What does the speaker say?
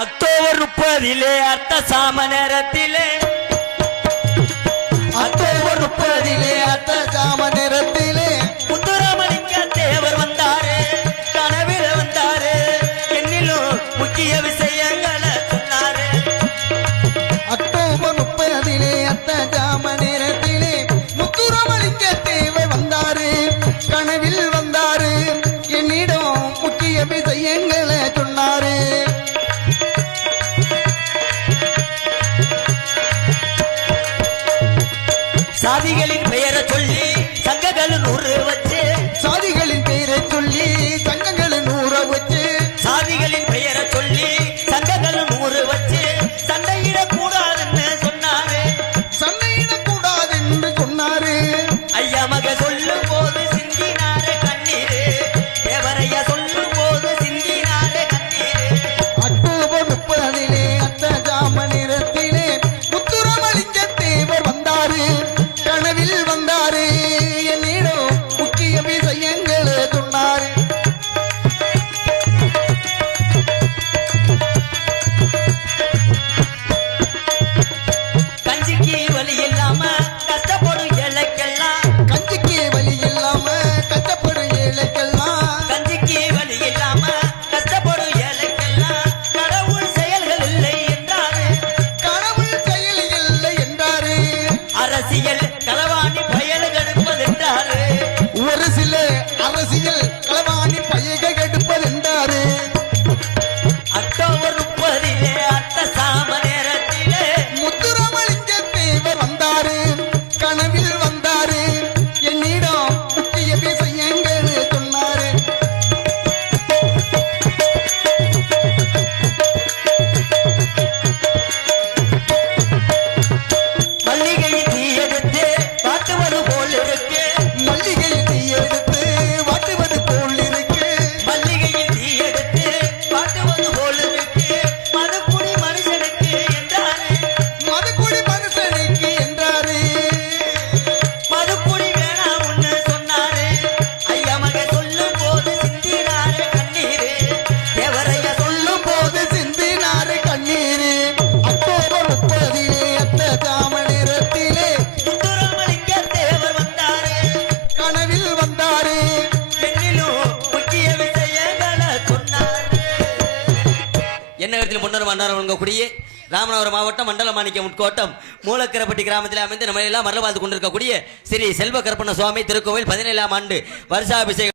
October 30 அர்த்த சாம நேரத்திலே October 30 அர்த்த சாம நேரத்திலே முத்துராமலிங்க தேவர் வந்தாரு, கனவில் வந்தாரு, என்னிலும் முக்கிய விஷயங்களை சொன்னாரு. அக்டோபர் 30 அர்த்த சாம நேரத்திலே முத்துராமலிங்க தேவர் வந்தாரு, கனவில் வந்தாரு, என்னிடம் முக்கிய விஷயங்களை சொன்னாரு. சாதிகளின் பெயரை சொல்லி சங்கங்கள் 100 வச்சு, சாதிகளின் பெயரை சொல்லி சங்கங்கள் 100 வச்சு, சாதிகளின் பெயரை சொல்லி சங்கங்கள் 100 வச்சு சண்டையிடக் கூடாதுன்னு சொன்னாரு. சண்டையிடக்கூடாது என்று சொன்னாரு. ஐயா மக சொல்லும் போது சிந்தினாரே கண்ணீரு, தேவரையா சொல்லும் போது சிந்தினாரே கண்ணீரு. அக்டோபர் 30 அர்த்த சாம நேரத்திலே முத்துராமலிங்க தேவர் வந்தாரு, கனவில் வந்தாரு, என்னிடம் முக்கிய விஷயங்களை சொன்னாரு. கஞ்சிக்கு வழி இல்லாம கஷ்டப்படும் ஏழைக்கெல்லாம், கஞ்சிக்கு வழி இல்லாம கஷ்டப்படும் ஏழைக்கெல்லாம், கஞ்சிக்கு வழி இல்லாம கஷ்டப்படும் ஏழைக்கெல்லாம் கடவுள் செயல்கள் இல்லை என்றாரு. கடவுள் செயல் இல்லை என்றாரு. அரசியல் களவாணி பயல் கெடுப்பதென்றாரு. ஒரு சில அரசியல் களவாணி பையக கெடுப்பதென்றாரு. அக்டோபர் 30 அர்த்த சாம நேரத்திலே முத்துராமலிங்க தேவர் வந்தாரு, கனவில் வந்தாரு, என்னிடம் முக்கிய விஷயங்கள் சொன்னாரு. மல்லிகையை தீ எடுத்து காட்டுவது போல் இருக்கு, மல்லிகையில் தீ எடுத்து வாட்டுவது போல் இருக்கு. மல்லிகையில் தீ எடுத்து காட்டுவது போல் இருக்கு, மதுக்குடி மனுஷனுக்கு என்றாரு. மதுக்குடி மனுஷனுக்கு என்றாரு. மதுக்குடி வேணாம்னு சொன்னாரு. ஐயா மக சொல்லும் போது சிந்தினாரு கண்ணீரு, தேவரையா சொல்லும் போது சிந்தினாரு கண்ணீரு. அக்டோபர் 30 அர்த்த சாம நேரத்திலே முத்துராமலிங்க தேவர் வந்தாரு, கனவில் வந்தாரு. என்னிலும் முக்கிய விஷயங்களை சொன்னாரு. என்னகத்தில் முன்னர் மன்னர் வழங்கக்கூடிய ராமநாதபுரம் மாவட்டம் மண்டலமாணிக்கம் உட்கோட்டம் மூலக்கரப்பட்டி கிராமத்தில் அமைந்து நம்ம எல்லாம் மரல வாழ்ந்து கொண்டிருக்கக்கூடிய ஸ்ரீ செல்வ கற்பன சுவாமி திருக்கோவில் 17ஆம் ஆண்டு வருஷாபிஷேகம்